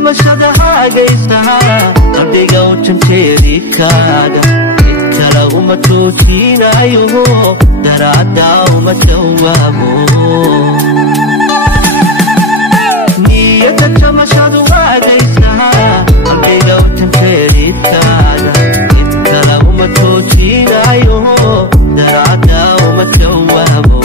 tamashada haagaysaa qalbiga u janjeeri kaaga mid kale uma joojinayo daraada uma jawaabo niyada tamashada haagaysaa qalbiga u janjeeri kaaga mid kale uma joojinayo daraada uma jawaabo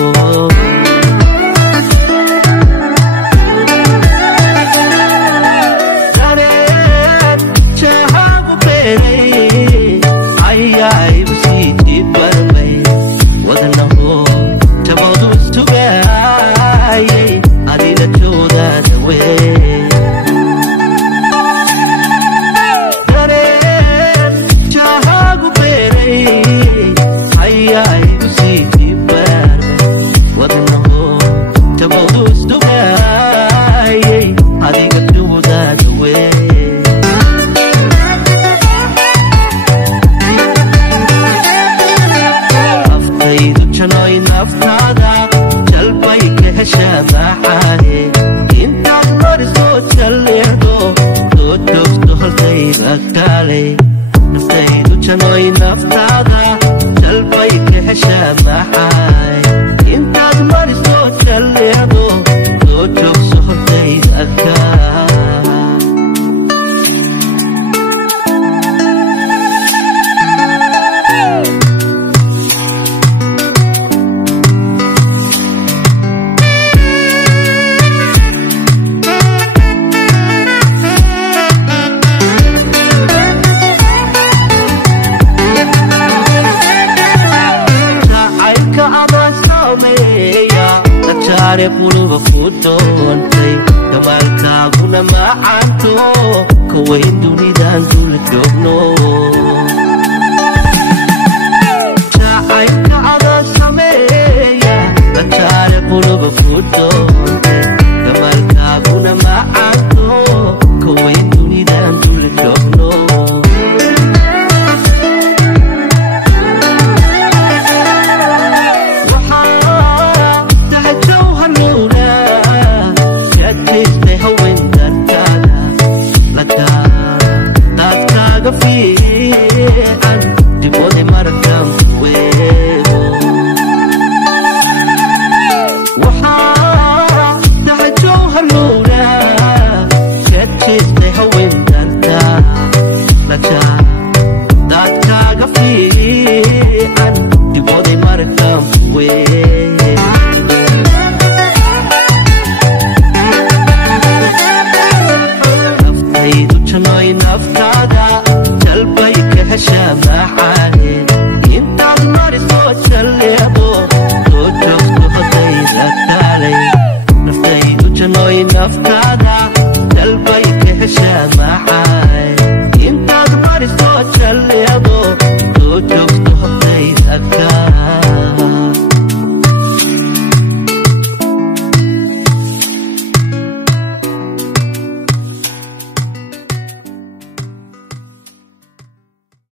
naftaydu janoy naftaada jalbay ka hesha maxay intaad mariso jalleedo soo joogso hortayda قلوب فوتونتي كمالكاغونا معانتو كوين دوني دان دول جوبنو شاعيك على سمية نتشاري قلوب فوتونتي كمالكاغونا معانتو كوين دوني دان دول جوبنو نفتادا جلبي كهشا معاني